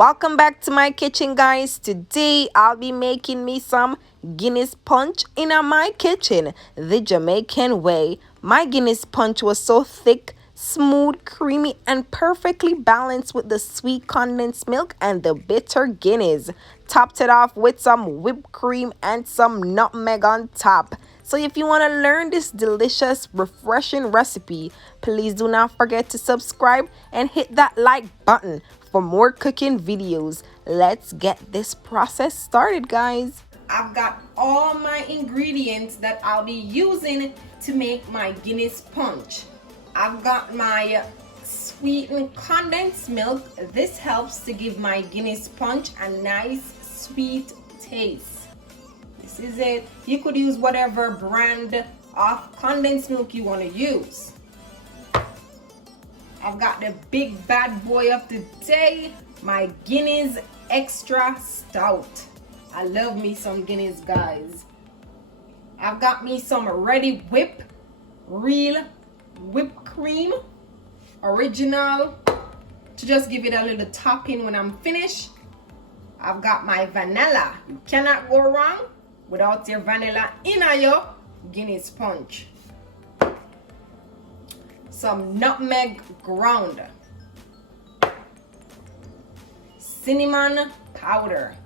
Welcome back to my kitchen, guys. Today I'll be making me some Guinness punch in my kitchen the Jamaican way. My Guinness punch was so thick, smooth, creamy, and perfectly balanced with the sweet condensed milk and the bitter Guinness. Topped it off with some whipped cream and some nutmeg on top. So if you want to learn this delicious, refreshing recipe, please do not forget to subscribe and hit that like button for more cooking videos. Let's get this process started, guys. I've got all my ingredients that I'll be using to make my Guinness punch. I've got my sweetened condensed milk. This helps to give my Guinness punch a nice sweet taste. This is it. You could use whatever brand of condensed milk you want to use. I've got the big bad boy of the day, my Guinness Extra Stout. I love me some Guinness, guys. I've got me some ready real whipped cream, original, to just give it a little topping when I'm finished. I've got my vanilla. You cannot go wrong without your vanilla in your Guinness punch. Some nutmeg ground, cinnamon powder.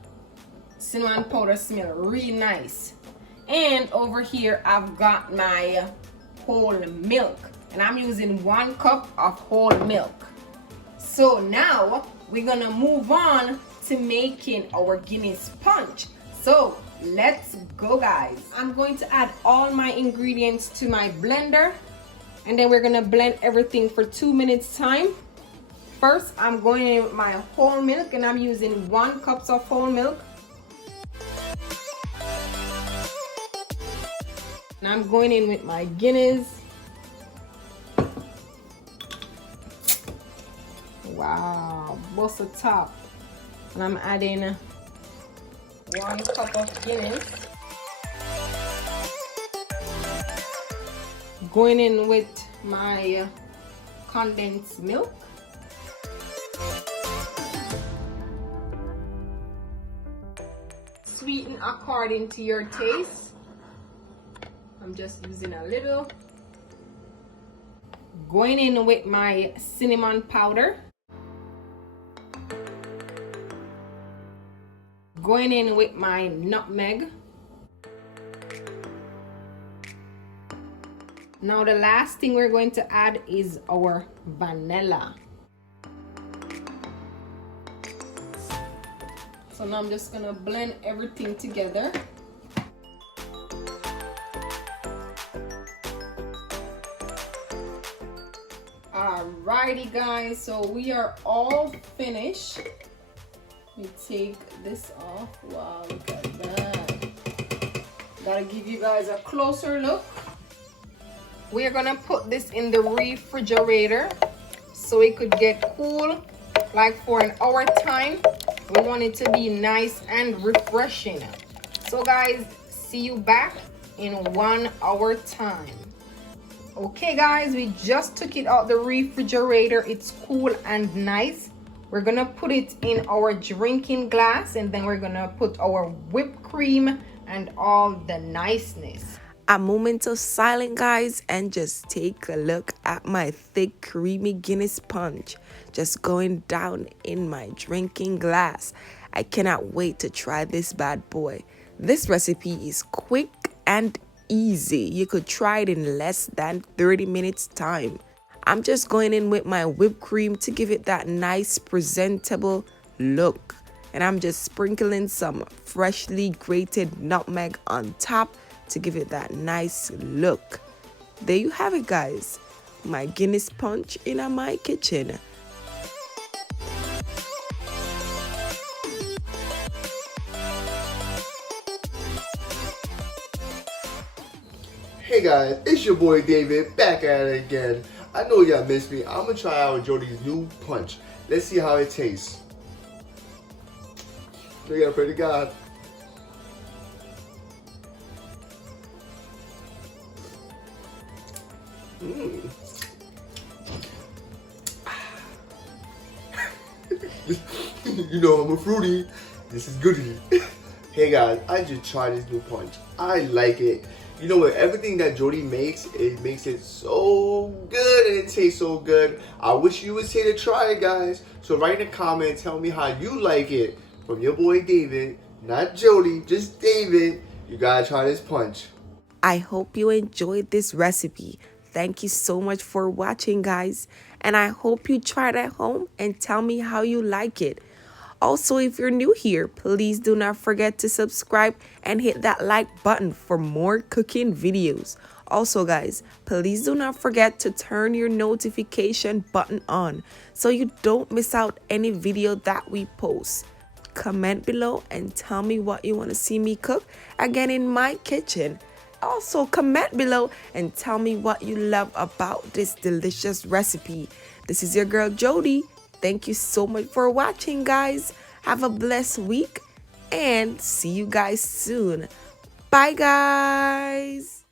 Cinnamon powder smells really nice. And over here I've got my whole milk, and I'm using 1 cup of whole milk. So now we're gonna move on to making our Guinness punch. So let's go, guys. I'm going to add all my ingredients to my blender, and then we're gonna blend everything for 2 minutes time. First, I'm going in with my whole milk, and I'm using 1 cup of whole milk. And I'm going in with my Guinness. Wow, bust the top. And I'm adding 1 cup of Guinness. Going in with my condensed milk. Sweeten according to your taste. I'm just using a little. Going in with my cinnamon powder. Going in with my nutmeg. Now the last thing we're going to add is our vanilla. So now I'm just gonna blend everything together. Alrighty, guys, so we are all finished. Let me take this off. Wow, look at that. Gotta give you guys a closer look. We're gonna put this in the refrigerator so it could get cool, like for an hour time. We want it to be nice and refreshing. So guys, see you back in 1 hour time. Okay guys, we just took it out the refrigerator. It's cool and nice. We're gonna put it in our drinking glass, and then we're gonna put our whipped cream and all the niceness. A moment of silence, guys, and just take a look at my thick, creamy Guinness punch just going down in my drinking glass. I cannot wait to try this bad boy. This recipe is quick and easy. You could try it in less than 30 minutes time. I'm just going in with my whipped cream to give it that nice, presentable look. And I'm just sprinkling some freshly grated nutmeg on top to give it that nice look. There you have it, guys. My Guinness punch in my kitchen. Hey guys, it's your boy David back at it again. I know y'all missed me. I'm gonna try out Jody's new punch. Let's see how it tastes. We gotta pray to God. You know I'm a fruity. This is goody. Hey guys, I just tried this new punch. I like it. You know what? Everything that Jody makes, it makes it so good and it tastes so good. I wish you was here to try it, guys. So write in the comment, tell me how you like it. From your boy David, not Jody, just David. You gotta try this punch. I hope you enjoyed this recipe. Thank you so much for watching, guys. And I hope you try it at home and tell me how you like it. Also, if you're new here, please do not forget to subscribe and hit that like button for more cooking videos. Also, guys, please do not forget to turn your notification button on so you don't miss out any video that we post. Comment below and tell me what you want to see me cook again in my kitchen. Also, comment below and tell me what you love about this delicious recipe. This is your girl Jody. Thank you so much for watching, guys. Have a blessed week and see you guys soon. Bye, guys.